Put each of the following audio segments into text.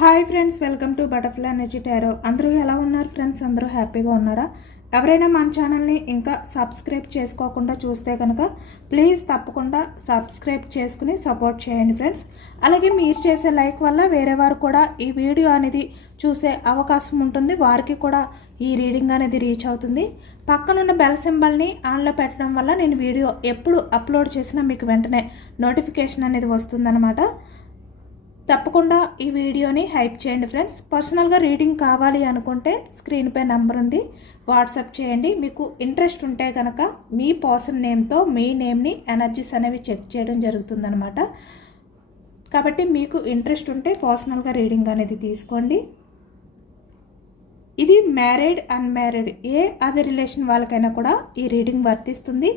Hi friends, welcome to butterfly energy tarot. అందరూ ఎలా ఉన్నారు ఫ్రెండ్స్? అందరూ హ్యాపీగా ఉన్నారా? ఎవరైనా మన ఛానల్ని ఇంకా సబ్స్క్రైబ్ చేసుకోకుండా చూస్తే కనుక ప్లీజ్ తప్పకుండా సబ్స్క్రైబ్ చేసుకుని సపోర్ట్ చేయండి ఫ్రెండ్స్. అలాగే మీరు చేసే లైక్ వల్ల వేరే వారు కూడా ఈ వీడియో అనేది చూసే అవకాశం ఉంటుంది, వారికి కూడా ఈ రీడింగ్ అనేది రీచ్ అవుతుంది. పక్కనున్న బెల్ సింబల్ని ఆన్లో పెట్టడం వల్ల నేను వీడియో ఎప్పుడు అప్లోడ్ చేసినా మీకు వెంటనే నోటిఫికేషన్ అనేది వస్తుందన్నమాట. తప్పకుండా ఈ వీడియోని హైప్ చేయండి ఫ్రెండ్స్. పర్సనల్గా రీడింగ్ కావాలి అనుకుంటే స్క్రీన్పై నెంబర్ ఉంది, వాట్సాప్ చేయండి. మీకు ఇంట్రెస్ట్ ఉంటే కనుక మీ పర్సన్ నేమ్తో మీ నేమ్ని ఎనర్జీస్ అనేవి చెక్ చేయడం జరుగుతుందన్నమాట. కాబట్టి మీకు ఇంట్రెస్ట్ ఉంటే పర్సనల్గా రీడింగ్ అనేది తీసుకోండి. ఇది మ్యారీడ్ అన్మ్యారీడ్ ఏ అదే రిలేషన్ వాళ్ళకైనా కూడా ఈ రీడింగ్ వర్తిస్తుంది.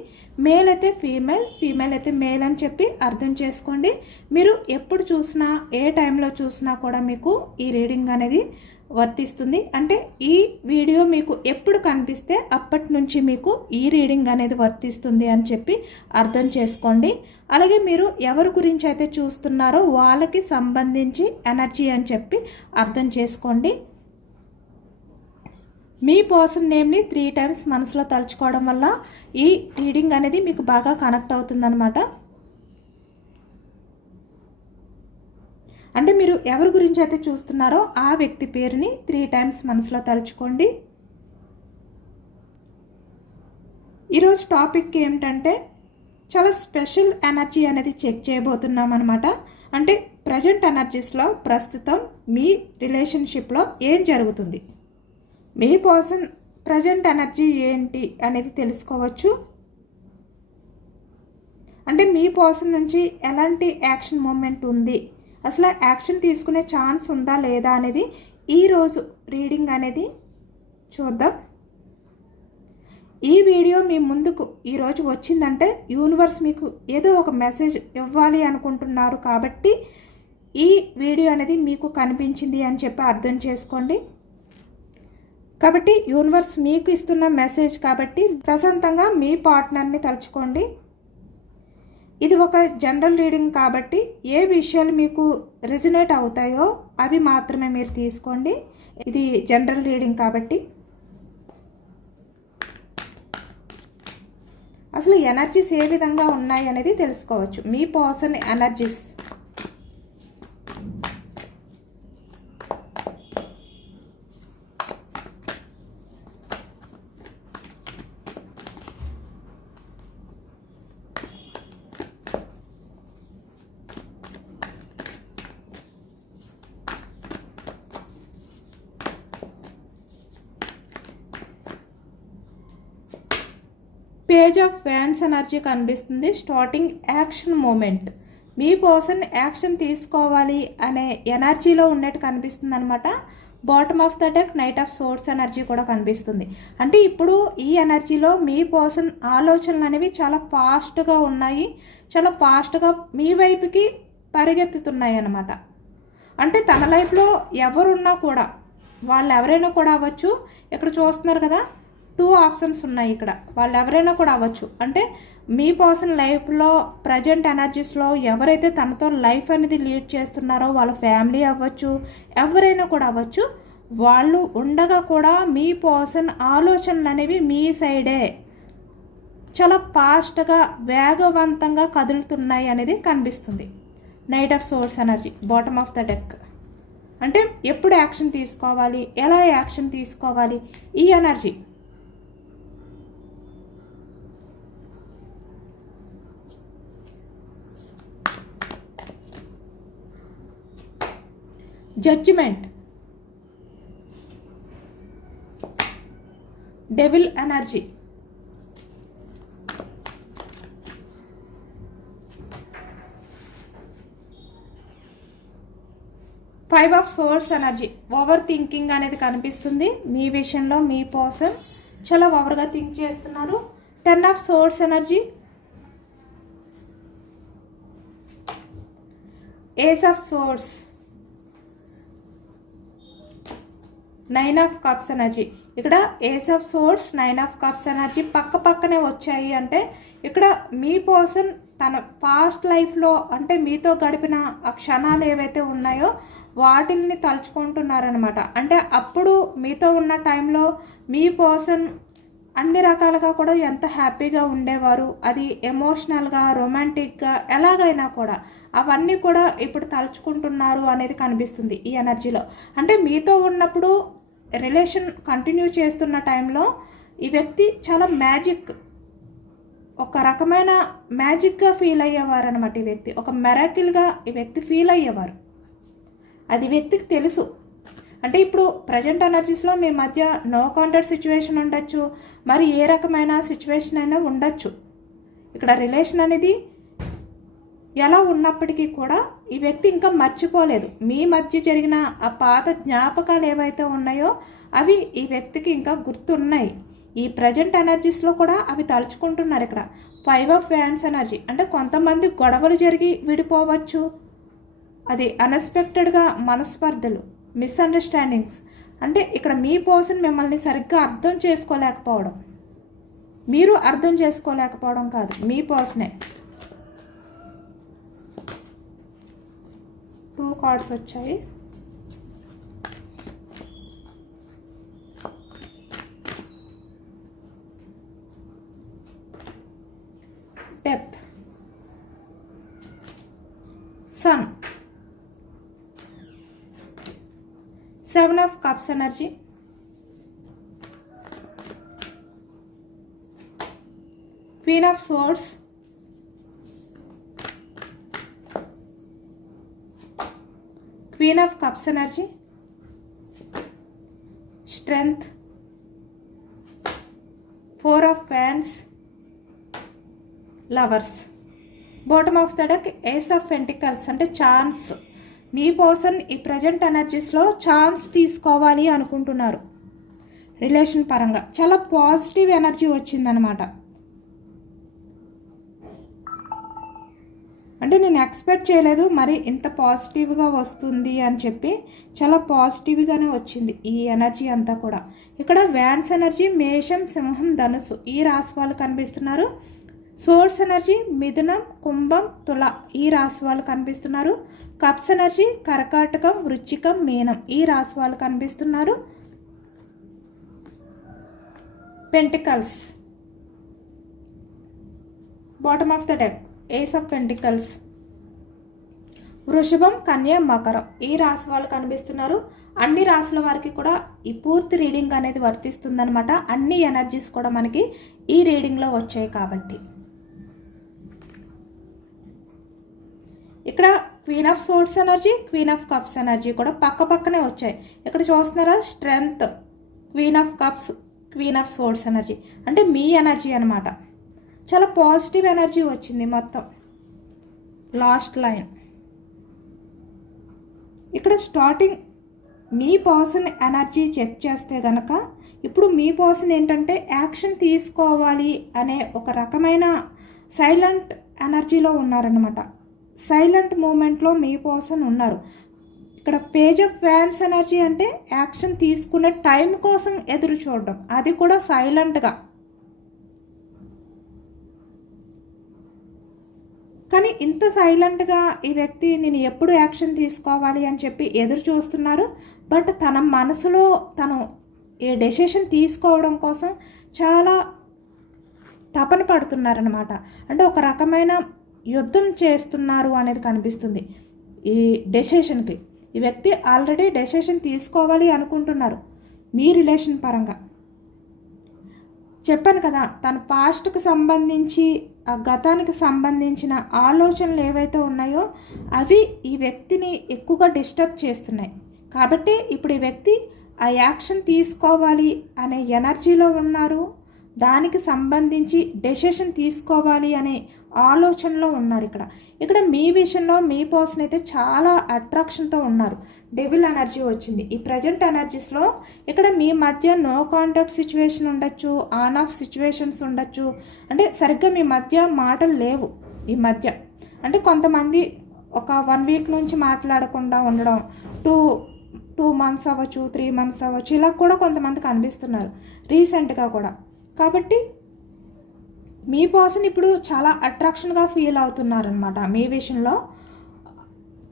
మేల్ అయితే ఫీమేల్, ఫీమేల్ అయితే మేల్ అని చెప్పి అర్థం చేసుకోండి. మీరు ఎప్పుడు చూసినా ఏ టైంలో చూసినా కూడా మీకు ఈ రీడింగ్ అనేది వర్తిస్తుంది. అంటే ఈ వీడియో మీకు ఎప్పుడు కనిపిస్తే అప్పటి నుంచి మీకు ఈ రీడింగ్ అనేది వర్తిస్తుంది అని చెప్పి అర్థం చేసుకోండి. అలాగే మీరు ఎవరి గురించి అయితే చూస్తున్నారో వాళ్ళకి సంబంధించి ఎనర్జీ అని చెప్పి అర్థం చేసుకోండి. మీ పర్సన్ నేమ్ని 3 టైమ్స్ మనసులో తలుచుకోవడం వల్ల ఈ రీడింగ్ అనేది మీకు బాగా కనెక్ట్ అవుతుందన్నమాట. అంటే మీరు ఎవరి గురించి అయితే చూస్తున్నారో ఆ వ్యక్తి పేరుని 3 టైమ్స్ మనసులో తలుచుకోండి. ఈరోజు టాపిక్ ఏమిటంటే చాలా స్పెషల్ ఎనర్జీ అనేది చెక్ చేయబోతున్నాం అనమాట. అంటే ప్రజెంట్ ఎనర్జీస్లో ప్రస్తుతం మీ రిలేషన్షిప్లో ఏం జరుగుతుంది, మీ పర్సన్ ప్రజెంట్ ఎనర్జీ ఏంటి అనేది తెలుసుకోవచ్చు. అంటే మీ పర్సన్ నుంచి ఎలాంటి యాక్షన్ మూమెంట్ ఉంది, అసలు యాక్షన్ తీసుకునే ఛాన్స్ ఉందా లేదా అనేది ఈరోజు రీడింగ్ అనేది చూద్దాం. ఈ వీడియో మీ ముందుకు ఈరోజు వచ్చిందంటే యూనివర్స్ మీకు ఏదో ఒక మెసేజ్ ఇవ్వాలి అనుకుంటున్నారు కాబట్టి ఈ వీడియో అనేది మీకు కనిపించింది అని చెప్పి అర్థం చేసుకోండి. కాబట్టి యూనివర్స్ మీకు ఇస్తున్న మెసేజ్ కాబట్టి ప్రశాంతంగా మీ పార్ట్నర్ని తలుచుకోండి. ఇది ఒక జనరల్ రీడింగ్ కాబట్టి ఏ విషయాలు మీకు రెజొనేట్ అవుతాయో అవి మాత్రమే మీరు తీసుకోండి. ఇది జనరల్ రీడింగ్ కాబట్టి అసలు ఎనర్జీస్ ఏ విధంగా ఉన్నాయి అనేది తెలుసుకోవచ్చు. మీ పర్సన్ ఎనర్జీస్ పేజ్ ఆఫ్ ఫ్యాన్స్ ఎనర్జీ కనిపిస్తుంది. Starting action moment. మీ పర్సన్ యాక్షన్ తీసుకోవాలి అనే ఎనర్జీలో ఉన్నట్టు కనిపిస్తుంది అనమాట. Bottom of the deck knight of swords energy కూడా కనిపిస్తుంది. అంటే ఇప్పుడు ఈ ఎనర్జీలో మీ పర్సన్ ఆలోచనలు అనేవి చాలా ఫాస్ట్గా ఉన్నాయి, చాలా ఫాస్ట్గా మీ వైపుకి పరిగెత్తుతున్నాయి అన్నమాట. అంటే తన లైఫ్లో ఎవరున్నా కూడా, వాళ్ళు ఎవరైనా కూడా అవ్వచ్చు. ఇక్కడ చూస్తున్నారు కదా, 2 ఆప్షన్స్ ఉన్నాయి ఇక్కడ. వాళ్ళు ఎవరైనా కూడా అవ్వచ్చు. అంటే మీ పర్సన్ లైఫ్లో ప్రజెంట్ ఎనర్జీస్లో ఎవరైతే తనతో లైఫ్ అనేది లీడ్ చేస్తున్నారో వాళ్ళ ఫ్యామిలీ అవ్వచ్చు, ఎవరైనా కూడా అవ్వచ్చు. వాళ్ళు ఉండగా కూడా మీ పర్సన్ ఆలోచనలు అనేవి మీ సైడే చాలా ఫాస్ట్గా వేగవంతంగా కదులుతున్నాయి అనేది కనిపిస్తుంది. Knight of swords energy, bottom of the deck. అంటే ఎప్పుడు యాక్షన్ తీసుకోవాలి, ఎలా యాక్షన్ తీసుకోవాలి, ఈ energy. Judgement, devil energy, 5 of swords energy. Over thinking అనేది కనిపిస్తుంది. మీ విషయంలో మీ పర్సన్ చాలా ఓవర్గా థింక్ చేస్తున్నారు. 10 of swords energy, ace of swords, 9 of cups energy. ఇక్కడ ace of swords, 9 of cups energy పక్క పక్కనే వచ్చాయి. అంటే ఇక్కడ మీ పర్సన్ తన పాస్ట్ లైఫ్లో అంటే మీతో గడిపిన ఆ క్షణాలు ఏవైతే ఉన్నాయో వాటిల్ని తలుచుకుంటున్నారనమాట. అంటే అప్పుడు మీతో ఉన్న టైంలో మీ పర్సన్ అన్ని రకాలుగా కూడా ఎంత హ్యాపీగా ఉండేవారు, అది ఎమోషనల్గా రొమాంటిక్గా ఎలాగైనా కూడా అవన్నీ కూడా ఇప్పుడు తలుచుకుంటున్నారు అనేది కనిపిస్తుంది ఈ ఎనర్జీలో. అంటే మీతో ఉన్నప్పుడు రిలేషన్ కంటిన్యూ చేస్తున్న టైంలో ఈ వ్యక్తి చాలా మ్యాజిక్, ఒక రకమైన మ్యాజిక్గా ఫీల్ అయ్యేవారు అనమాట. ఈ వ్యక్తి ఒక మెరాకిల్గా ఈ వ్యక్తి ఫీల్ అయ్యేవారు, అది వ్యక్తికి తెలుసు. అంటే ఇప్పుడు ప్రజెంట్ ఎనర్జీస్లో మీ మధ్య నో కాంటాక్ట్ సిచ్యువేషన్ ఉండొచ్చు, మరి ఏ రకమైన సిచ్యువేషన్ అయినా ఉండొచ్చు. ఇక్కడ రిలేషన్ అనేది ఎలా ఉన్నప్పటికీ కూడా ఈ వ్యక్తి ఇంకా మర్చిపోలేదు. మీ మధ్య జరిగిన ఆ పాత జ్ఞాపకాలు ఏవైతే ఉన్నాయో అవి ఈ వ్యక్తికి ఇంకా గుర్తున్నాయి. ఈ ప్రజెంట్ ఎనర్జీస్లో కూడా అవి తలుచుకుంటున్నారు. ఇక్కడ 5 ఆఫ్ వ్యాండ్స్ ఎనర్జీ అంటే కొంతమంది గొడవలు జరిగి విడిపోవచ్చు, అది అన్ఎక్స్పెక్టెడ్గా మనస్పర్ధలు, మిస్అండర్స్టాండింగ్స్. అంటే ఇక్కడ మీ పర్సన్ మిమ్మల్ని సరిగ్గా అర్థం చేసుకోలేకపోవడం, మీరు అర్థం చేసుకోలేకపోవడం కాదు, మీ పర్సనే. 2 కార్డ్స్ వచ్చాయి. Death, sun, 7 of cups energy, queen of swords, queen of cups energy, strength, 4 of wands, lovers. Bottom of the deck ace of pentacles అంటే ఛాన్స్. మీ పర్సన్ ఈ ప్రజెంట్ ఎనర్జీస్లో ఛాన్స్ తీసుకోవాలి అనుకుంటున్నారు. రిలేషన్ పరంగా చాలా పాజిటివ్ ఎనర్జీ వచ్చిందనమాట. అంటే నేను ఎక్స్పెక్ట్ చేయలేదు మరి ఇంత పాజిటివ్గా వస్తుంది అని చెప్పి, చాలా పాజిటివ్గానే వచ్చింది ఈ ఎనర్జీ అంతా కూడా. ఇక్కడ వ్యాన్స్ ఎనర్జీ మేషం, సింహం, ధనుసు ఈ రాశి వాళ్ళు కనిపిస్తున్నారు. సోర్స్ ఎనర్జీ మిథునం, కుంభం, తుల ఈ రాశి వాళ్ళు కనిపిస్తున్నారు. కప్స్ ఎనర్జీ కర్కాటకం, వృశ్చికం, మీనం ఈ రాశి వాళ్ళు కనిపిస్తున్నారు. Pentacles, bottom of the deck ace of pentacles, వృషభం, కన్య, మకరం ఈ రాశి వాళ్ళు కనిపిస్తున్నారు. అన్ని రాశుల వారికి కూడా ఈ పూర్తి రీడింగ్ అనేది వర్తిస్తుందనమాట. అన్ని ఎనర్జీస్ కూడా మనకి ఈ రీడింగ్లో వచ్చాయి కాబట్టి. ఇక్కడ queen of swords energy, queen of cups energy కూడా పక్క పక్కనే వచ్చాయి. ఇక్కడ చూస్తున్నారా, strength, queen of cups, queen of swords energy అంటే మీ ఎనర్జీ అనమాట. చాలా పాజిటివ్ ఎనర్జీ వచ్చింది మొత్తం. లాస్ట్ లైన్ ఇక్కడ స్టార్టింగ్ మీ పర్సన్ ఎనర్జీ చెక్ చేస్తే కనుక ఇప్పుడు మీ పర్సన్ ఏంటంటే యాక్షన్ తీసుకోవాలి అనే ఒక రకమైన సైలెంట్ ఎనర్జీలో ఉన్నారనమాట. సైలెంట్ మూమెంట్లో మీ పర్సన్ ఉన్నారు. ఇక్కడ పేజ్ ఆఫ్ వ్యాండ్స్ ఎనర్జీ అంటే యాక్షన్ తీసుకునే టైం కోసం ఎదురు చూడడం, అది కూడా సైలెంట్గా. కానీ ఇంత సైలెంట్గా ఈ వ్యక్తి నేను ఎప్పుడు యాక్షన్ తీసుకోవాలి అని చెప్పి ఎదురు చూస్తున్నారు. బట్ తన మనసులో తను ఏ డెసిషన్ తీసుకోవడం కోసం చాలా తపన పడుతున్నారనమాట. అంటే ఒక రకమైన యుద్ధం చేస్తున్నారు అనేది కనిపిస్తుంది ఈ డెసిషన్కి. ఈ వ్యక్తి ఆల్రెడీ డెసిషన్ తీసుకోవాలి అనుకుంటున్నారు మీ రిలేషన్ పరంగా. చెప్పాను కదా, తన పాస్ట్కి సంబంధించి ఆ గతానికి సంబంధించిన ఆలోచనలు ఏవైతే ఉన్నాయో అవి ఈ వ్యక్తిని ఎక్కువగా డిస్టర్బ్ చేస్తున్నాయి. కాబట్టి ఇప్పుడు ఈ వ్యక్తి ఆ యాక్షన్ తీసుకోవాలి అనే ఎనర్జీలో ఉన్నారు. దానికి సంబంధించి డెసిషన్ తీసుకోవాలి అనే ఆలోచనలో ఉన్నారు. ఇక్కడ మీ విషయంలో మీ పర్సన్ అయితే చాలా అట్రాక్షన్తో ఉన్నారు. డెవిల్ ఎనర్జీ వచ్చింది ఈ ప్రజెంట్ ఎనర్జీస్లో. ఇక్కడ మీ మధ్య నో కాంటాక్ట్ సిచ్యువేషన్ ఉండొచ్చు, ఆన్ ఆఫ్ సిచ్యువేషన్స్ ఉండొచ్చు. అంటే సరిగ్గా మీ మధ్య మాటలు లేవు ఈ మధ్య. అంటే కొంతమంది ఒక 1 వీక్ నుంచి మాట్లాడకుండా ఉండడం, 2 మంత్స్ అవ్వచ్చు, 3 మంత్స్ అవ్వచ్చు, ఇలా కూడా కొంతమంది కనిపిస్తున్నారు రీసెంట్గా కూడా. కాబట్టి మీ పర్సన్ ఇప్పుడు చాలా అట్రాక్షన్గా ఫీల్ అవుతున్నారనమాట మీ విషయంలో.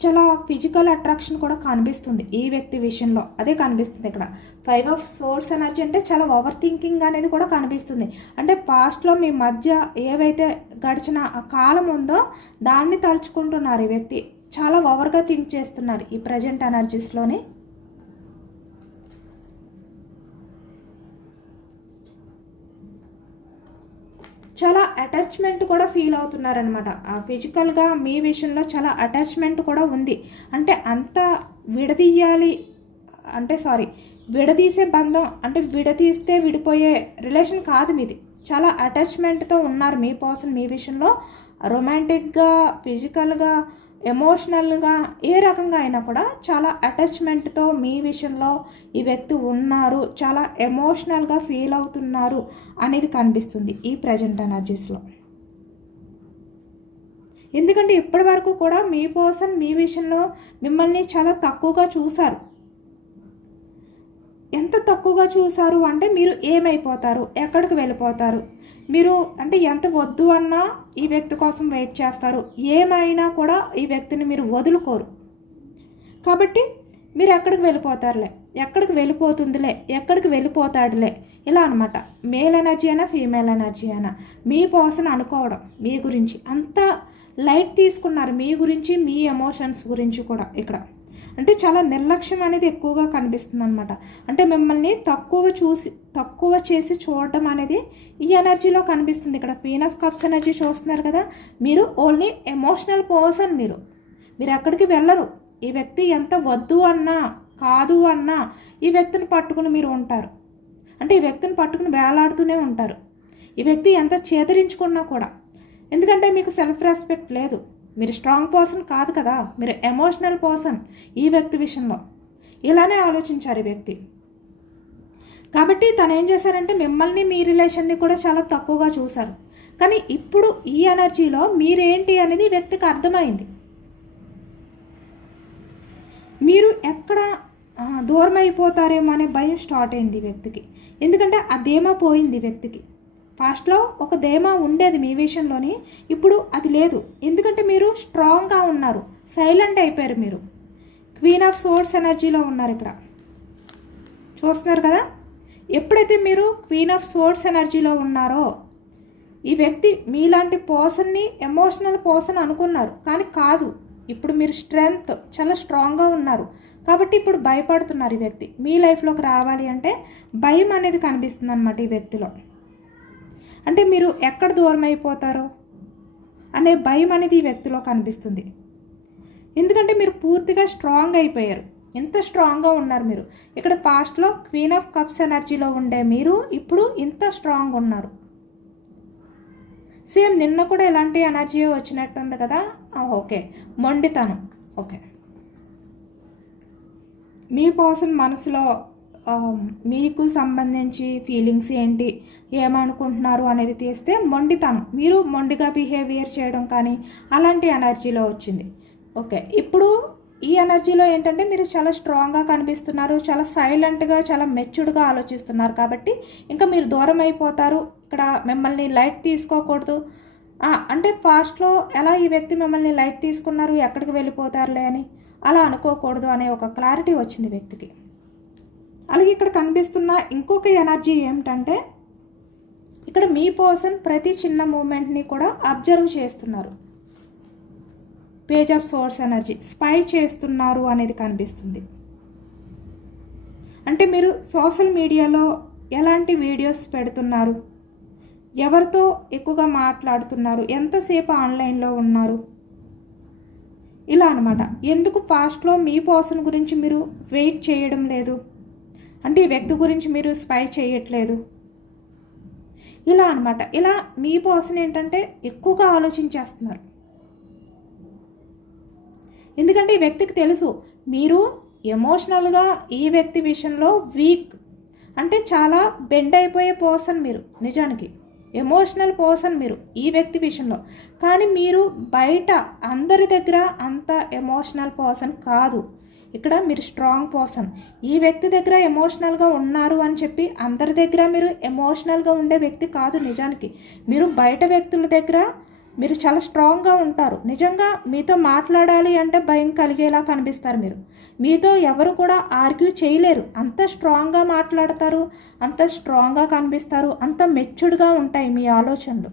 చాలా ఫిజికల్ అట్రాక్షన్ కూడా కనిపిస్తుంది ఈ వ్యక్తి విషయంలో. అదే కనిపిస్తుంది ఇక్కడ. 5 ఆఫ్ సోర్స్ ఎనర్జీ అంటే చాలా ఓవర్ థింకింగ్ అనేది కూడా కనిపిస్తుంది. అంటే పాస్ట్లో మీ మధ్య ఏవైతే గడిచిన ఆ కాలం ఉందో దాన్ని తలుచుకుంటున్నారు ఈ వ్యక్తి. చాలా ఓవర్గా థింక్ చేస్తున్నారు ఈ ప్రజెంట్ ఎనర్జీస్లోని. చాలా అటాచ్మెంట్ కూడా ఫీల్ అవుతున్నారనమాట. ఫిజికల్గా మీ విషయంలో చాలా అటాచ్మెంట్ కూడా ఉంది. అంటే అంత విడదీయాలి అంటే విడదీసే బంధం అంటే విడదీస్తే విడిపోయే రిలేషన్ కాదు మీది. చాలా అటాచ్మెంట్తో ఉన్నారు మీ పర్సన్ మీ విషయంలో. రొమాంటిక్గా, ఫిజికల్గా, ఎమోషనల్గా ఏ రకంగా అయినా కూడా చాలా అటాచ్మెంట్తో మీ విషయంలో ఈ వ్యక్తి ఉన్నారు. చాలా ఎమోషనల్గా ఫీల్ అవుతున్నారు అనేది కనిపిస్తుంది ఈ ప్రజెంట్ ఎనర్జీస్లో. ఎందుకంటే ఇప్పటి వరకు కూడా మీ పర్సన్ మీ విషయంలో మిమ్మల్ని చాలా తక్కువగా చూశారు. ఎంత తక్కువగా చూశారు అంటే మీరు ఏమైపోతారు, ఎక్కడికి వెళ్ళిపోతారు, మీరు అంటే ఎంత వద్దు అన్నా ఈ వ్యక్తి కోసం వెయిట్ చేస్తారు. ఏమైనా కూడా ఈ వ్యక్తిని మీరు వదులుకోరు. కాబట్టి మీరు ఎక్కడికి వెళ్ళిపోతారులే, ఎక్కడికి వెళ్ళిపోతుందిలే, ఎక్కడికి వెళ్ళిపోతాడులే ఇలా అనమాట. మేల్ ఎనర్జీ అయినా ఫీమేల్ ఎనర్జీ అయినా మీ పర్సన్ అనుకోవడం మీ గురించి అంత లైట్ తీసుకున్నారు. మీ గురించి, మీ ఎమోషన్స్ గురించి కూడా ఇక్కడ అంటే చాలా నిర్లక్ష్యం అనేది ఎక్కువగా కనిపిస్తుంది అనమాట. అంటే మిమ్మల్ని తక్కువ చేసి చూడడం అనేది ఈ ఎనర్జీలో కనిపిస్తుంది. ఇక్కడ క్వీన్ ఆఫ్ కప్స్ ఎనర్జీ చూస్తున్నారు కదా. మీరు ఓన్లీ ఎమోషనల్ పర్సన్. మీరు ఎక్కడికి వెళ్ళరు. ఈ వ్యక్తి ఎంత వద్దు అన్నా కాదు అన్నా ఈ వ్యక్తిని పట్టుకుని మీరు ఉంటారు. అంటే ఈ వ్యక్తిని పట్టుకుని వేలాడుతూనే ఉంటారు. ఈ వ్యక్తి ఎంత చేదరించుకున్నా కూడా. ఎందుకంటే మీకు సెల్ఫ్ రెస్పెక్ట్ లేదు. మీరు స్ట్రాంగ్ పర్సన్ కాదు కదా, మీరు ఎమోషనల్ పర్సన్ ఈ వ్యక్తి విషయంలో. ఇలానే ఆలోచించారు ఈ వ్యక్తి. కాబట్టి తను ఏం చేశారంటే మిమ్మల్ని మీ రిలేషన్ని కూడా చాలా తక్కువగా చూశారు. కానీ ఇప్పుడు ఈ ఎనర్జీలో మీరేంటి అనేది ఈ వ్యక్తికి అర్థమైంది. మీరు ఎక్కడ దూరం అయిపోతారేమో అనే భయం స్టార్ట్ అయింది ఈ వ్యక్తికి. ఎందుకంటే ఆ ధీమా పోయింది ఈ వ్యక్తికి. పాస్ట్లో ఒక ధీమా ఉండేది మీ విషయంలోని, ఇప్పుడు అది లేదు. ఎందుకంటే మీరు స్ట్రాంగ్గా ఉన్నారు, సైలెంట్ అయిపోయారు. మీరు క్వీన్ ఆఫ్ సోర్స్ ఎనర్జీలో ఉన్నారు ఇక్కడ చూస్తున్నారు కదా. ఎప్పుడైతే మీరు క్వీన్ ఆఫ్ సోర్స్ ఎనర్జీలో ఉన్నారో ఈ వ్యక్తి మీలాంటి పర్సన్ని ఎమోషనల్ పర్సన్ అనుకున్నారు, కానీ కాదు. ఇప్పుడు మీరు స్ట్రెంగ్త్ చాలా స్ట్రాంగ్గా ఉన్నారు. కాబట్టి ఇప్పుడు భయపడుతున్నారు ఈ వ్యక్తి. మీ లైఫ్లోకి రావాలి అంటే భయం అనేది కనిపిస్తుంది అన్నమాట ఈ వ్యక్తిలో. అంటే మీరు ఎక్కడ దూరం అయిపోతారో అనే భయం అనేది ఈ వ్యక్తిలో కనిపిస్తుంది. ఎందుకంటే మీరు పూర్తిగా స్ట్రాంగ్ అయిపోయారు. ఎంత స్ట్రాంగ్గా ఉన్నారు మీరు. ఇక్కడ పాస్ట్లో క్వీన్ ఆఫ్ కప్స్ ఎనర్జీలో ఉండే మీరు ఇప్పుడు ఇంత స్ట్రాంగ్ ఉన్నారు. సేమ్ నిన్న కూడా ఇలాంటి ఎనర్జీ వచ్చినట్టుంది కదా. ఓకే, మొండితనం. ఓకే, మీ పర్సన్ మనసులో మీకు సంబంధించి ఫీలింగ్స్ ఏంటి, ఏమనుకుంటున్నారు అనేది తీస్తే మొండితనం, మీరు మొండిగా బిహేవియర్ చేయడం కానీ అలాంటి ఎనర్జీలో వచ్చింది. ఓకే, ఇప్పుడు ఈ ఎనర్జీలో ఏంటంటే మీరు చాలా స్ట్రాంగ్గా కనిపిస్తున్నారు, చాలా సైలెంట్గా, చాలా మెచ్యూర్డ్గా ఆలోచిస్తున్నారు. కాబట్టి ఇంకా మీరు దూరం అయిపోతారు. ఇక్కడ మిమ్మల్ని లైట్ తీసుకోకూడదు. అంటే పాస్ట్లో ఎలా ఈ వ్యక్తి మిమ్మల్ని లైట్ తీసుకున్నారు, ఎక్కడికి వెళ్ళిపోతారులే అని అలా అనుకోకూడదు అనే ఒక క్లారిటీ వచ్చింది వ్యక్తికి. అలాగే ఇక్కడ కనిపిస్తున్న ఇంకొక ఎనర్జీ ఏమిటంటే ఇక్కడ మీ పర్సన్ ప్రతి చిన్న మూమెంట్ని కూడా అబ్జర్వ్ చేస్తున్నారు. Page of swords energy spy చేస్తున్నారు అనేది కనిపిస్తుంది. అంటే మీరు సోషల్ మీడియాలో ఎలాంటి వీడియోస్ పెడుతున్నారు, ఎవరితో ఎక్కువగా మాట్లాడుతున్నారు, ఎంతసేపు ఆన్లైన్లో ఉన్నారు, ఇలా అనమాట. ఎందుకు పాస్ట్లో మీ పర్సన్ గురించి మీరు వెయిట్ చేయడం లేదు, అంటే ఈ వ్యక్తి గురించి మీరు స్పై చేయట్లేదు, ఇలా అనమాట. ఇలా మీ పర్సన్ ఏంటంటే ఎక్కువగా ఆలోచించేస్తున్నారు. ఎందుకంటే ఈ వ్యక్తికి తెలుసు మీరు ఎమోషనల్గా ఈ వ్యక్తి విషయంలో వీక్, అంటే చాలా బెండ్ అయిపోయే పర్సన్ మీరు. నిజానికి ఎమోషనల్ పర్సన్ మీరు ఈ వ్యక్తి విషయంలో. కానీ మీరు బయట అందరి దగ్గర అంత ఎమోషనల్ పర్సన్ కాదు. ఇక్కడ మీరు స్ట్రాంగ్ పర్సన్. ఈ వ్యక్తి దగ్గర ఎమోషనల్గా ఉన్నారు అని చెప్పి అందరి దగ్గర మీరు ఎమోషనల్గా ఉండే వ్యక్తి కాదు. నిజానికి మీరు బయట వ్యక్తుల దగ్గర మీరు చాలా స్ట్రాంగ్గా ఉంటారు. నిజంగా మీతో మాట్లాడాలి అంటే భయం కలిగేలా కనిపిస్తారు మీరు. మీతో ఎవరు కూడా ఆర్గ్యూ చేయలేరు. అంత స్ట్రాంగ్గా మాట్లాడతారు, అంత స్ట్రాంగ్గా కనిపిస్తారు, అంత మెచ్యూర్డ్గా ఉంటాయి మీ ఆలోచనలు.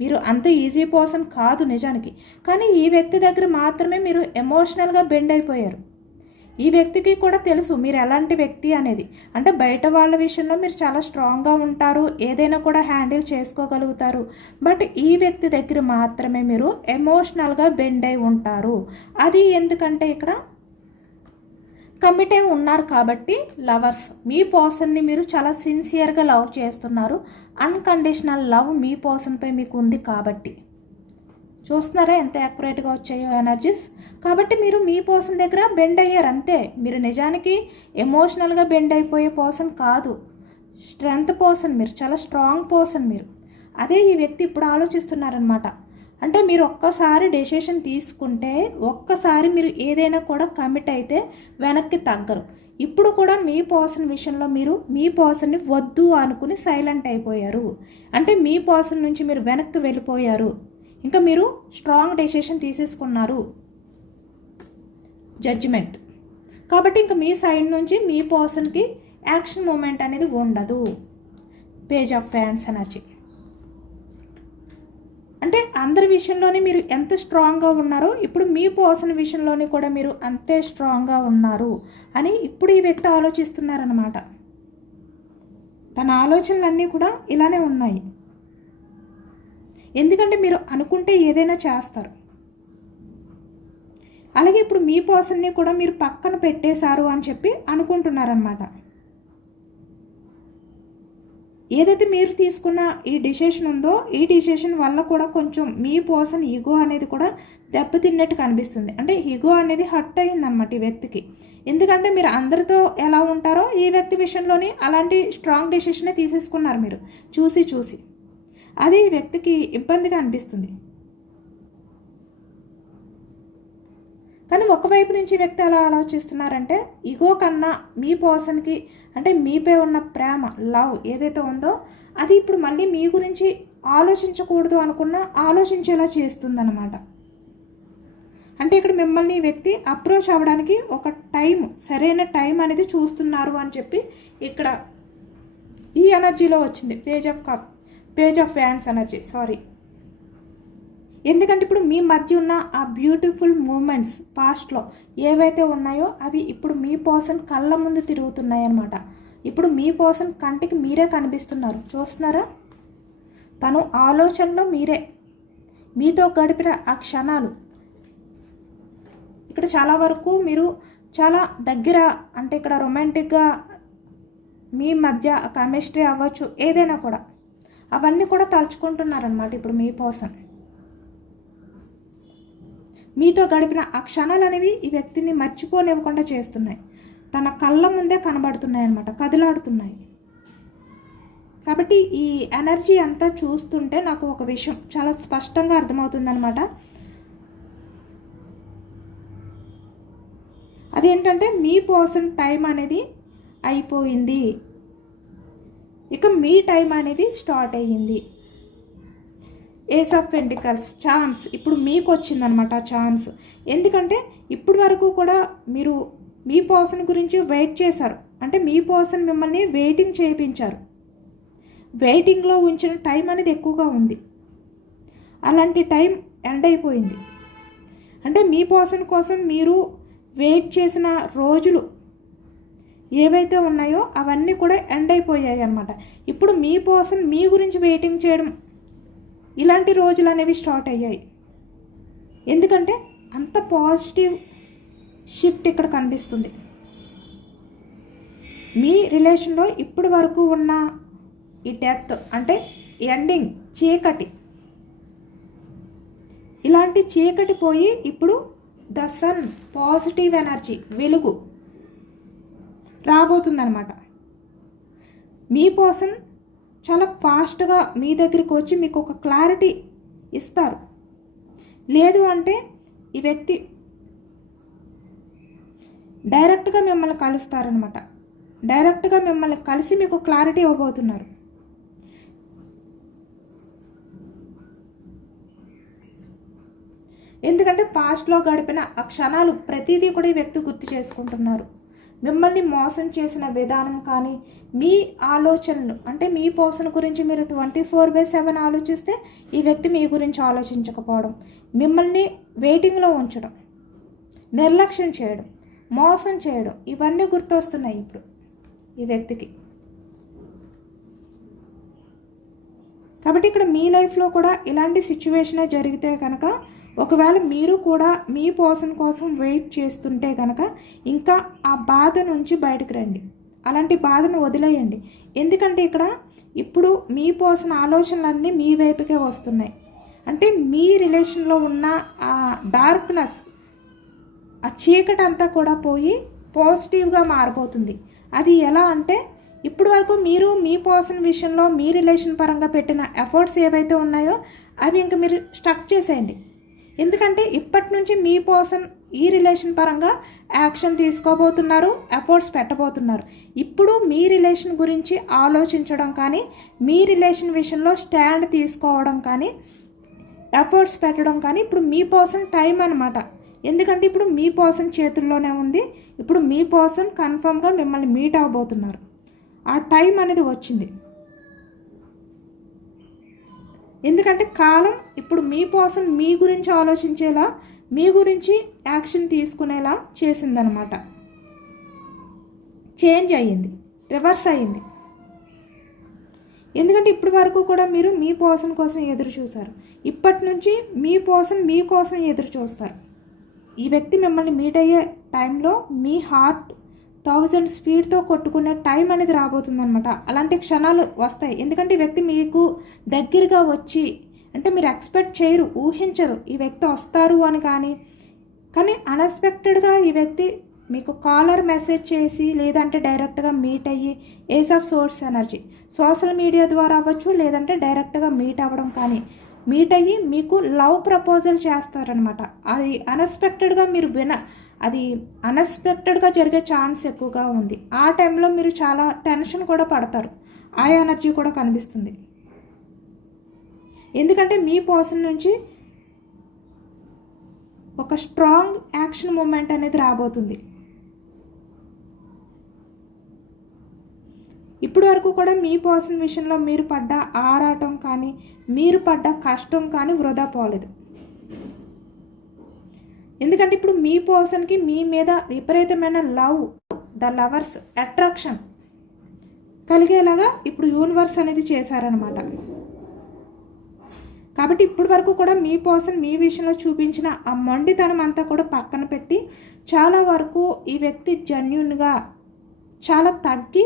మీరు అంత ఈజీ పర్సన్ కాదు నిజానికి. కానీ ఈ వ్యక్తి దగ్గర మాత్రమే మీరు ఎమోషనల్గా బెండ్ అయిపోయారు. ఈ వ్యక్తికి కూడా తెలుసు మీరు ఎలాంటి వ్యక్తి అనేది. అంటే బయట వాళ్ళ విషయంలో మీరు చాలా స్ట్రాంగ్గా ఉంటారు, ఏదైనా కూడా హ్యాండిల్ చేసుకోగలుగుతారు. బట్ ఈ వ్యక్తి దగ్గర మాత్రమే మీరు ఎమోషనల్గా బెండ్ అయి ఉంటారు. అది ఎందుకంటే ఇక్కడ కమిట్ అయి ఉన్నారు కాబట్టి లవర్స్. మీ పర్సన్ని మీరు చాలా సిన్సియర్గా లవ్ చేస్తున్నారు. అన్కండిషనల్ లవ్ మీ పర్సన్పై మీకు ఉంది కాబట్టి. చూస్తున్నారా ఎంత యాక్యురేట్గా వచ్చాయో ఎనర్జీస్. కాబట్టి మీరు మీ పర్సన్ దగ్గర బెండ్ అయ్యారు అంతే. మీరు నిజానికి ఎమోషనల్గా బెండ్ అయిపోయే పర్సన్ కాదు, స్ట్రెంగ్త్ పర్సన్. మీరు చాలా స్ట్రాంగ్ పర్సన్ మీరు. అదే ఈ వ్యక్తి ఇప్పుడు ఆలోచిస్తున్నారనమాట. అంటే మీరు ఒక్కసారి డెసిషన్ తీసుకుంటే, ఒక్కసారి మీరు ఏదైనా కూడా కమిట్ అయితే వెనక్కి తగ్గరు. ఇప్పుడు కూడా మీ పర్సన్ విషయంలో మీరు మీ పర్సన్ని వద్దు అనుకుని సైలెంట్ అయిపోయారు. అంటే మీ పర్సన్ నుంచి మీరు వెనక్కి వెళ్ళిపోయారు. ఇంకా మీరు స్ట్రాంగ్ డెసిషన్ తీసేసుకున్నారు, జడ్జిమెంట్. కాబట్టి ఇంకా మీ సైడ్ నుంచి మీ పర్సన్కి యాక్షన్ మూమెంట్ అనేది ఉండదు. పేజ్ ఆఫ్ ఫ్యాన్స్ ఎనర్జీ అంటే అందరి విషయంలోనే మీరు ఎంత స్ట్రాంగ్గా ఉన్నారో ఇప్పుడు మీ పర్సన్ విషయంలోనే కూడా మీరు అంతే స్ట్రాంగ్గా ఉన్నారు అని ఇప్పుడు ఈ వ్యక్తి ఆలోచిస్తున్నారన్నమాట. తన ఆలోచనలన్నీ కూడా ఇలానే ఉన్నాయి. ఎందుకంటే మీరు అనుకుంటే ఏదైనా చేస్తారు. అలాగే ఇప్పుడు మీ పర్సన్ని కూడా మీరు పక్కన పెట్టేశారు అని చెప్పి అనుకుంటున్నారనమాట. ఏదైతే మీరు తీసుకున్న ఈ డిసిషన్ ఉందో, ఈ డిసిషన్ వల్ల కూడా కొంచెం మీ పర్సన్ ఈగో అనేది కూడా దెబ్బతిన్నట్టు కనిపిస్తుంది. అంటే ఈగో అనేది హర్ట్ అయిందనమాట ఈ వ్యక్తికి. ఎందుకంటే మీరు అందరితో ఎలా ఉంటారో ఈ వ్యక్తి విషయంలోని అలాంటి స్ట్రాంగ్ డిసిషనే తీసేసుకున్నారు మీరు చూసి. అది ఈ వ్యక్తికి ఇబ్బందిగా అనిపిస్తుంది. కానీ ఒకవైపు నుంచి వ్యక్తి ఎలా ఆలోచిస్తున్నారంటే, ఈగో కన్నా మీ పర్సన్కి అంటే మీపై ఉన్న ప్రేమ, లవ్ ఏదైతే ఉందో అది ఇప్పుడు మళ్ళీ మీ గురించి ఆలోచించకూడదు అనుకున్నా ఆలోచించేలా చేస్తుందన్నమాట. అంటే ఇక్కడ మిమ్మల్ని ఈ వ్యక్తి అప్రోచ్ అవ్వడానికి ఒక టైం, సరైన టైం అనేది చూస్తున్నారు అని చెప్పి ఇక్కడ ఈ ఎనర్జీలో వచ్చింది. పేజ్ ఆఫ్ ఫ్యాన్స్ ఎనర్జీ, సారీ. ఎందుకంటే ఇప్పుడు మీ మధ్య ఉన్న ఆ బ్యూటిఫుల్ మూమెంట్స్ పాస్ట్లో ఏవైతే ఉన్నాయో అవి ఇప్పుడు మీ పర్సన్ కళ్ళ ముందు తిరుగుతున్నాయి అన్నమాట. ఇప్పుడు మీ పర్సన్ కంటికి మీరే కనిపిస్తున్నారు, చూస్తున్నారా? తను ఆలోచనలో మీరే, మీతో గడిపిన ఆ క్షణాలు ఇక్కడ చాలా వరకు మీరు చాలా దగ్గర, అంటే ఇక్కడ రొమాంటిక్గా మీ మధ్య కెమిస్ట్రీ అవ్వచ్చు, ఏదైనా కూడా అవన్నీ కూడా తలుచుకుంటున్నారనమాట ఇప్పుడు మీ పర్సన్. మీతో గడిపిన ఆ క్షణాలు అనేవి ఈ వ్యక్తిని మర్చిపోనివ్వకుండా చేస్తున్నాయి. తన కళ్ళ ముందే కనబడుతున్నాయి అన్నమాట, కదిలాడుతున్నాయి. కాబట్టి ఈ ఎనర్జీ అంతా చూస్తుంటే నాకు ఒక విషయం చాలా స్పష్టంగా అర్థమవుతుందన్నమాట. అదేంటంటే మీ పర్సన్ టైం అనేది అయిపోయింది, ఇక మీ టైం అనేది స్టార్ట్ అయ్యింది. ఏస్ ఆఫ్ పెంటికల్స్, ఛాన్స్ ఇప్పుడు మీకు వచ్చిందనమాట ఛాన్స్. ఎందుకంటే ఇప్పటి వరకు కూడా మీరు మీ పర్సన్ గురించి వెయిట్ చేశారు. అంటే మీ పర్సన్ మిమ్మల్ని వెయిటింగ్ చేయించారు. వెయిటింగ్లో ఉంచిన టైం అనేది ఎక్కువగా ఉంది. అలాంటి టైం ఎండ్ అయిపోయింది. అంటే మీ పర్సన్ కోసం మీరు వెయిట్ చేసిన రోజులు ఏవైతే ఉన్నాయో అవన్నీ కూడా ఎండ్ అయిపోయాయి అన్నమాట. ఇప్పుడు మీ పర్సన్ మీ గురించి వెయిటింగ్ చేయడం, ఇలాంటి రోజులు అనేవి స్టార్ట్ అయ్యాయి. ఎందుకంటే అంత పాజిటివ్ షిఫ్ట్ ఇక్కడ కనిపిస్తుంది. మీ రిలేషన్లో ఇప్పటి వరకు ఉన్న ఈ డెత్ అంటే ఎండింగ్, చీకటి, ఇలాంటి చీకటి పోయి ఇప్పుడు ద సన్, పాజిటివ్ ఎనర్జీ, వెలుగు రాబోతుందన్నమాట. మీ పర్సన్ చాలా ఫాస్ట్గా మీ దగ్గరికి వచ్చి మీకు ఒక క్లారిటీ ఇస్తారు. లేదు అంటే ఈ వ్యక్తి డైరెక్ట్గా మిమ్మల్ని కలుస్తారనమాట. డైరెక్ట్గా మిమ్మల్ని కలిసి మీకు క్లారిటీ ఇవ్వబోతున్నారు. ఎందుకంటే పాస్ట్లో గడిపిన ఆ క్షణాలు ప్రతిదీ కూడా ఈ వ్యక్తి గుర్తు చేసుకుంటున్నారు. మిమ్మల్ని మోసం చేసిన విధానం కానీ, మీ ఆలోచనలు అంటే మీ పర్సన్ గురించి మీరు 24/7 ఆలోచిస్తే ఈ వ్యక్తి మీ గురించి ఆలోచించకపోవడం, మిమ్మల్ని వెయిటింగ్లో ఉంచడం, నిర్లక్ష్యం చేయడం, మోసం చేయడం, ఇవన్నీ గుర్తొస్తున్నాయి ఇప్పుడు ఈ వ్యక్తికి. కాబట్టి ఇక్కడ మీ లైఫ్లో కూడా ఇలాంటి సిచ్యువేషనే జరిగితే కనుక, ఒకవేళ మీరు కూడా మీ పర్సన్ కోసం వెయిట్ చేస్తుంటే కనుక ఇంకా ఆ బాధ నుంచి బయటకు రండి. అలాంటి బాధను వదిలేయండి. ఎందుకంటే ఇక్కడ ఇప్పుడు మీ పర్సన్ ఆలోచనలన్నీ మీ వైపుకే వస్తున్నాయి. అంటే మీ రిలేషన్లో ఉన్న ఆ డార్క్నెస్, ఆ చీకటి అంతా కూడా పోయి పాజిటివ్గా మారిపోతుంది. అది ఎలా అంటే, ఇప్పుడు వరకు మీరు మీ పర్సన్ విషయంలో మీ రిలేషన్ పరంగా పెట్టిన ఎఫర్ట్స్ ఏవైతే ఉన్నాయో అవి ఇంకా మీరు స్టక్ చేసేయండి. ఎందుకంటే ఇప్పటి నుంచి మీ పర్సన్ ఈ రిలేషన్ పరంగా యాక్షన్ తీసుకోబోతున్నారు, ఎఫర్ట్స్ పెట్టబోతున్నారు. ఇప్పుడు మీ రిలేషన్ గురించి ఆలోచించడం కానీ, మీ రిలేషన్ విషయంలో స్టాండ్ తీసుకోవడం కానీ, ఎఫర్ట్స్ పెట్టడం కానీ ఇప్పుడు మీ పర్సన్ టైం అన్నమాట. ఎందుకంటే ఇప్పుడు మీ పర్సన్ చేతుల్లోనే ఉంది. ఇప్పుడు మీ పర్సన్ కన్ఫర్మ్గా మిమ్మల్ని మీట్ అవ్వబోతున్నారు. ఆ టైం అనేది వచ్చింది. ఎందుకంటే కాలం ఇప్పుడు మీ పర్సన్ మీ గురించి ఆలోచించేలా, మీ గురించి యాక్షన్ తీసుకునేలా చేసిందనమాట. చేంజ్ అయ్యింది, రివర్స్ అయ్యింది. ఎందుకంటే ఇప్పటి వరకు కూడా మీరు మీ పర్సన్ కోసం ఎదురు చూశారు. ఇప్పటి నుంచి మీ పర్సన్ మీ కోసం ఎదురు చూస్తారు. ఈ వ్యక్తి మిమ్మల్ని మీట్ అయ్యే టైంలో మీ హార్ట్ 1000 స్పీడ్తో కొట్టుకునే టైం అనేది రాబోతుందనమాట. అలాంటి క్షణాలు వస్తాయి. ఎందుకంటే ఈ వ్యక్తి మీకు దగ్గరగా వచ్చి, అంటే మీరు ఎక్స్పెక్ట్ చేయరు, ఊహించరు ఈ వ్యక్తి వస్తారు అని. కానీ అన్ఎక్స్పెక్టెడ్గా ఈ వ్యక్తి మీకు కాలర్ మెసేజ్ చేసి, లేదంటే డైరెక్ట్గా మీట్ అయ్యి, ace of swords energy social media ద్వారా అవ్వచ్చు, లేదంటే డైరెక్ట్గా మీట్ అవ్వడం కానీ, మీట్ అయ్యి మీకు లవ్ ప్రపోజల్ చేస్తారనమాట. అది అన్ఎక్స్పెక్టెడ్గా మీరు అది అన్ఎక్స్పెక్టెడ్గా జరిగే ఛాన్స్ ఎక్కువగా ఉంది. ఆ టైంలో మీరు చాలా టెన్షన్ కూడా పడతారు. ఆ ఎనర్జీ కూడా కనిపిస్తుంది. ఎందుకంటే మీ పర్సన్ నుంచి ఒక స్ట్రాంగ్ యాక్షన్ మూమెంట్ అనేది రాబోతుంది. ఇప్పటి వరకు కూడా మీ పర్సన్ విషయంలో మీరు పడ్డ ఆరాటం కానీ, మీరు పడ్డ కష్టం కానీ వృధా పోలేదు. ఎందుకంటే ఇప్పుడు మీ పర్సన్కి మీ మీద విపరీతమైన లవ్, ద లవర్స్ అట్రాక్షన్ కలిగేలాగా ఇప్పుడు యూనివర్స్ అనేది చేశారనమాట. కాబట్టి ఇప్పటి వరకు కూడా మీ పర్సన్ మీ విషయంలో చూపించిన ఆ మొండితనం అంతా కూడా పక్కన పెట్టి, చాలా వరకు ఈ వ్యక్తి జెన్యూన్గా చాలా తగ్గి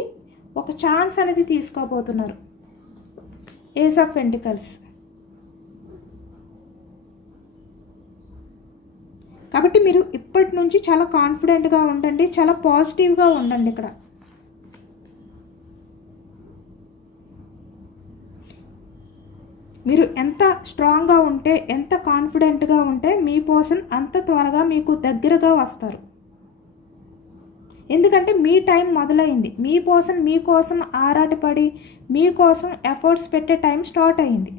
ఒక ఛాన్స్ అనేది తీసుకోబోతున్నారు. Ace of pentacles. కాబట్టి మీరు ఇప్పటి నుంచి చాలా కాన్ఫిడెంట్గా ఉండండి, చాలా పాజిటివ్గా ఉండండి. ఇక్కడ మీరు ఎంత స్ట్రాంగ్గా ఉంటే, ఎంత కాన్ఫిడెంట్గా ఉంటే మీ పర్సన్ అంత త్వరగా మీకు దగ్గరగా వస్తారు. ఎందుకంటే మీ టైం మొదలైంది. మీ పర్సన్ మీకోసం ఆరాటపడి మీకోసం ఎఫర్ట్స్ పెట్టే టైం స్టార్ట్ అయింది.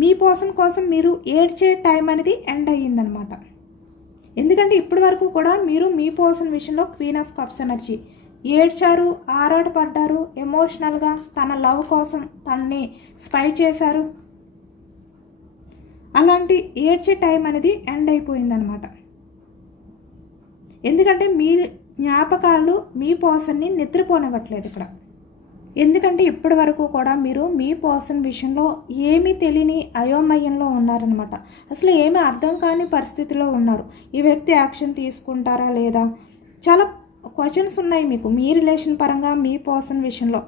మీ పర్సన్ కోసం మీరు ఏడ్చే టైం అనేది ఎండ్ అయ్యిందనమాట. ఎందుకంటే ఇప్పటి వరకు కూడా మీరు మీ పర్సన్ విషయంలో క్వీన్ ఆఫ్ కప్స్ ఎనర్జీ ఏడ్చారు, ఆరాటపడ్డారు, ఎమోషనల్గా తన లవ్ కోసం తనని స్పై చేశారు. అలాంటి ఏడ్చే టైం అనేది ఎండ్ అయిపోయిందనమాట. ఎందుకంటే మీ జ్ఞాపకాలు మీ పర్సన్ని నిద్రపోనివ్వట్లేదు ఇక్కడ. ఎందుకంటే ఇప్పటి వరకు కూడా మీరు మీ పర్సన్ విషయంలో ఏమీ తెలియని అయోమయంలో ఉన్నారనమాట. అసలు ఏమీ అర్థం కాని పరిస్థితిలో ఉన్నారు. ఈ వ్యక్తి యాక్షన్ తీసుకుంటారా లేదా, చాలా క్వశ్చన్స్ ఉన్నాయి మీకు మీ రిలేషన్ పరంగా మీ పర్సన్ విషయంలో.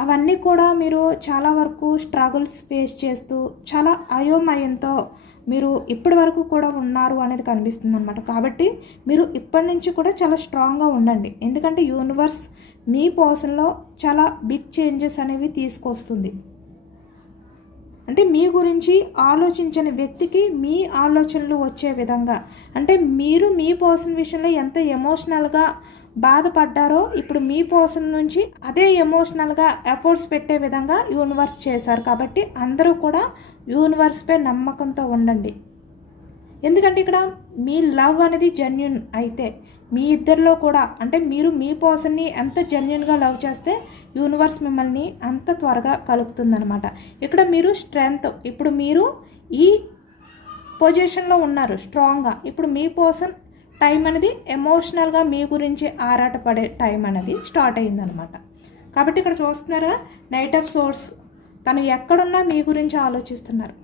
అవన్నీ కూడా మీరు చాలా వరకు స్ట్రగుల్స్ ఫేస్ చేస్తూ చాలా అయోమయంతో మీరు ఇప్పటి వరకు కూడా ఉన్నారు అనేది కనిపిస్తుంది అనమాట. కాబట్టి మీరు ఇప్పటి నుంచి కూడా చాలా స్ట్రాంగ్గా ఉండండి. ఎందుకంటే యూనివర్స్ మీ పర్సన్లో చాలా బిగ్ చేంజెస్ అనేవి తీసుకొస్తుంది. అంటే మీ గురించి ఆలోచించని వ్యక్తికి మీ ఆలోచనలు వచ్చే విధంగా, అంటే మీరు మీ పర్సన్ విషయంలో ఎంత ఎమోషనల్గా బాధపడ్డారో ఇప్పుడు మీ పర్సన్ నుంచి అదే ఎమోషనల్గా ఎఫర్ట్స్ పెట్టే విధంగా యూనివర్స్ చేశారు. కాబట్టి అందరూ కూడా యూనివర్స్పై నమ్మకంతో ఉండండి. ఎందుకంటే ఇక్కడ మీ లవ్ అనేది జెన్యున్ అయితే మీ ఇద్దరిలో కూడా అంటే మీరు మీ పర్సన్ని ఎంత జెన్యున్గా లవ్ చేస్తే యూనివర్స్ మిమ్మల్ని అంత త్వరగా కలుపుతుందనమాట. ఇక్కడ మీరు స్ట్రెంగ్త్, ఇప్పుడు మీరు ఈ పొజిషన్లో ఉన్నారు స్ట్రాంగ్గా. ఇప్పుడు మీ పర్సన్ టైం అనేది ఎమోషనల్గా మీ గురించి ఆరాటపడే టైం అనేది స్టార్ట్ అయ్యిందనమాట. కాబట్టి ఇక్కడ చూస్తున్నారా, నైట్ ఆఫ్ సోర్స్, తను ఎక్కడున్నా మీ గురించి ఆలోచిస్తున్నారు.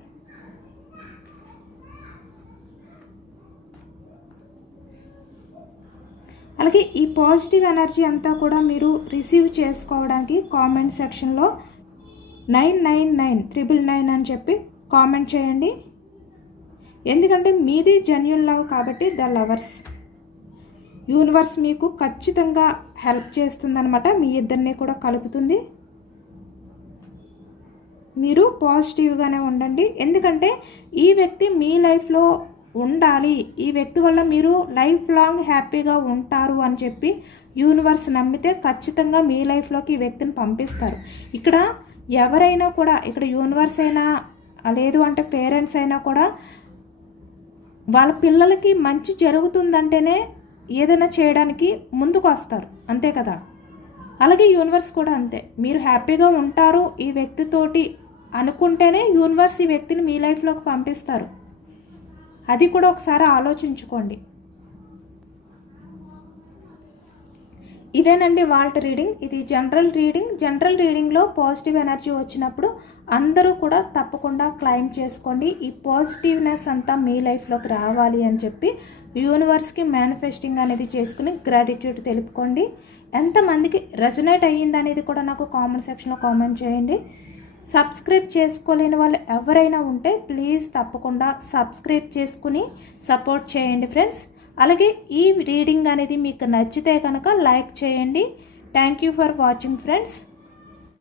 అలాగే ఈ పాజిటివ్ ఎనర్జీ అంతా కూడా మీరు రిసీవ్ చేసుకోవడానికి కామెంట్ సెక్షన్లో 999999 అని చెప్పి కామెంట్ చేయండి. ఎందుకంటే మీది జెన్యూన్ లవ్ కాబట్టి ద లవర్స్. యూనివర్స్ మీకు ఖచ్చితంగా హెల్ప్ చేస్తుందన్నమాట, మీ ఇద్దరిని కూడా కలుపుతుంది. మీరు పాజిటివ్గానే ఉండండి. ఎందుకంటే ఈ వ్యక్తి మీ లైఫ్లో ఉండాలి, ఈ వ్యక్తి వల్ల మీరు లైఫ్ లాంగ్ హ్యాపీగా ఉంటారు అని చెప్పి యూనివర్స్ నమ్మితే ఖచ్చితంగా మీ లైఫ్లోకి ఈ వ్యక్తిని పంపిస్తారు. ఇక్కడ ఎవరైనా కూడా, ఇక్కడ యూనివర్స్ అయినా లేదు అంటే పేరెంట్స్ అయినా కూడా వాళ్ళ పిల్లలకి మంచి జరుగుతుందంటేనే ఏదైనా చేయడానికి ముందుకు వస్తారు, అంతే కదా. అలాగే యూనివర్స్ కూడా అంతే, మీరు హ్యాపీగా ఉంటారు ఈ వ్యక్తితోటి అనుకుంటేనే యూనివర్స్ ఈ వ్యక్తిని మీ లైఫ్లోకి పంపిస్తారు. అది కూడా ఒకసారి ఆలోచించుకోండి. ఇదేనండి వాళ్ళ రీడింగ్. ఇది జనరల్ రీడింగ్. జనరల్ రీడింగ్లో పాజిటివ్ ఎనర్జీ వచ్చినప్పుడు అందరూ కూడా తప్పకుండా క్లైమ్ చేసుకోండి. ఈ పాజిటివ్నెస్ అంతా మీ లైఫ్లోకి రావాలి అని చెప్పి యూనివర్స్కి మేనిఫెస్టింగ్ అనేది చేసుకుని గ్రాటిట్యూడ్ తెలుపుకోండి. ఎంతమందికి రెజొనేట్ అయ్యింది అనేది కూడా నాకు కామెంట్ సెక్షన్లో కామెంట్ చేయండి. సబ్స్క్రైబ్ చేసుకోలేని వాళ్ళు ఎవరైనా ఉంటే ప్లీజ్ తప్పకుండా సబ్స్క్రైబ్ చేసుకుని సపోర్ట్ చేయండి ఫ్రెండ్స్. అలాగే ఈ రీడింగ్ అనేది మీకు నచ్చితే కనుక లైక్ చేయండి. Thank you for watching friends.